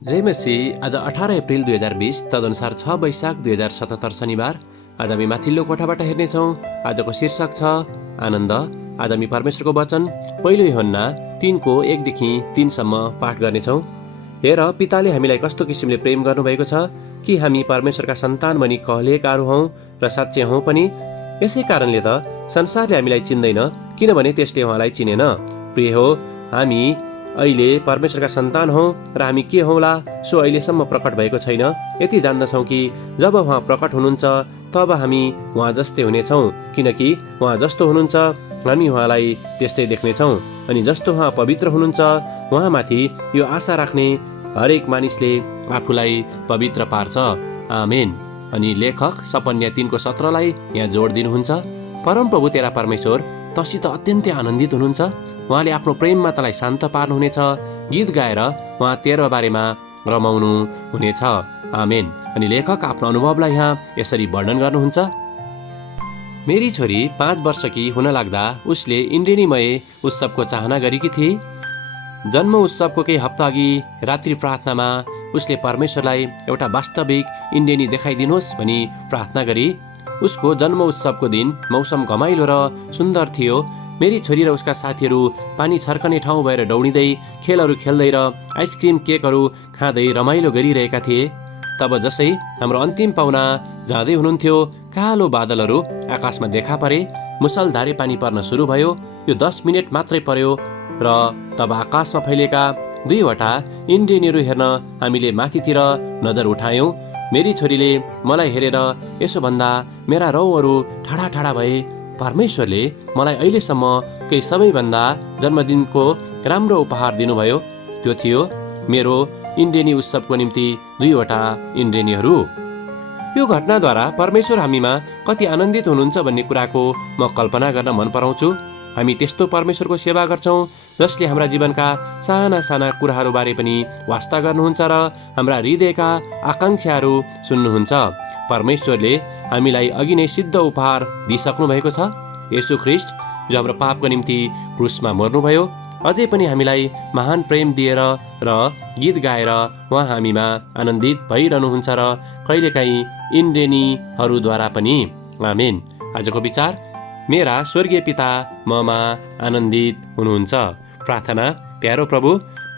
रेमेसी आज 18 अप्रिल 2020 तदनुसार 6 वैशाख 2077 शनिबार। आज हामी माथिल्लो कोठाबाट हेर्नेछौँ। आजको शीर्षक छ आनन्द। आज हामी परमेश्वरको वचन पहिलो यूहन्ना 3को 1देखि 3सम्म पाठ गर्नेछौँ। हेर, पिताले हामीलाई कस्तो किसिमले प्रेम गर्नुभएको छ कि हामी परमेश्वरका सन्तान भनी कहलिएकाहरू हौँ र साँच्चै हौँ पनि। यसै कारणले त संसारले हामीलाई चिन्दैन, किनभने त्यसले उहाँलाई चिनेन। प्रिय हो, हामी अहिले परमेश्वरका सन्तान हौँ र हामी के हौँला सो अहिलेसम्म प्रकट भएको छैन। यति जान्दछौँ कि जब उहाँ प्रकट हुनुहुन्छ तब हामी उहाँ जस्तै हुनेछौँ, किनकि उहाँ जस्तो हुनुहुन्छ हामी उहाँलाई त्यस्तै देख्नेछौँ। अनि जस्तो उहाँ पवित्र हुनुहुन्छ उहाँमाथि यो आशा राख्ने हरेक मानिसले आफूलाई पवित्र पार्छ। आमेन। अनि लेखक सपन्या 3को 17लाई यहाँ जोड दिनुहुन्छ। परमप्रभु तेरा परमेश्वर तसित अत्यन्तै आनन्दित हुनुहुन्छ। उहाँले आफ्नो प्रेममा तँलाई शान्त पार्नुहुनेछ। गीत गाएर उहाँ तेरो बारेमा रमाउनु हुनेछ। आमेन। अनि लेखक आफ्नो अनुभवलाई यहाँ यसरी वर्णन गर्नुहुन्छ। मेरी छोरी 5 वर्षकी हुन लाग्दा उसले इन्द्रेणीमय उत्सवको चाहना गरेकी थिए। जन्म उत्सवको केही हप्ता अघि रात्रि प्रार्थनामा उसले परमेश्वरलाई एउटा वास्तविक इन्द्रेणी देखाइदिनुहोस् भनी प्रार्थना गरी। उसको जन्म उत्सवको दिन मौसम घमाइलो र सुन्दर थियो। मेरी छोरी र उसका साथीहरू पानी छर्कने ठाउँ भएर दौडिँदै खेलहरू खेल्दै र आइसक्रिम केकहरू खाँदै रमाइलो गरिरहेका थिए। तब जसै हाम्रो अन्तिम पाहुना जाँदै हुनुहुन्थ्यो, कालो बादलहरू आकाशमा देखा परे। मुसलधारे पानी पर्न सुरु भयो। यो 10 मिनट मात्रै पर्यो र तब आकाशमा फैलिएका 2वटा इन्द्रेणीहरू हेर्न हामीले माथितिर नजर उठायौँ। मेरी छोरीले मलाई हेरेर यसो भन्दा मेरा रौँहरू ठाडा ठाडा भए। परमेश्वरले मलाई अहिलेसम्म केही सबैभन्दा जन्मदिनको राम्रो उपहार दिनुभयो। त्यो थियो मेरो इन्द्रेणी उत्सवको निम्ति 2वटा इन्द्रेणीहरू। यो घटनाद्वारा परमेश्वर हामीमा कति आनन्दित हुनुहुन्छ भन्ने कुराको म कल्पना गर्न मन पराउँछु। हामी त्यस्तो परमेश्वरको सेवा गर्छौँ जसले हाम्रा जीवनका साना साना कुराहरूबारे पनि वास्ता गर्नुहुन्छ र हाम्रा हृदयका आकाङ्क्षाहरू सुन्नुहुन्छ। परमेश्वरले हामीलाई अघि नै सिद्ध उपहार दिइसक्नु भएको छ। येशू ख्रीष्ट जो हाम्रो पापको निम्ति क्रुसमा मर्नुभयो, अझै पनि हामीलाई महान प्रेम दिएर र गीत गाएर उहाँ हामीमा आनन्दित भइरहनुहुन्छ र कहिलेकाहीँ इन्द्रेणीहरूद्वारा पनि। आमेन। आजको विचार, मेरा स्वर्गीय पिता ममा आनन्दित हुनुहुन्छ। प्रार्थना, प्यारो प्रभु,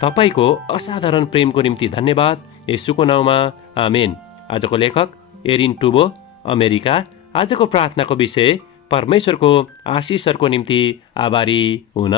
तपाईँको असाधारण प्रेमको निम्ति धन्यवाद, येशूको नाउँमा। आमेन। आजको लेखक एरिन टुबो, अमेरिका। आजको प्रार्थनाको विषय परमेश्वरको आशिषहरूको निम्ति आभारी हुन।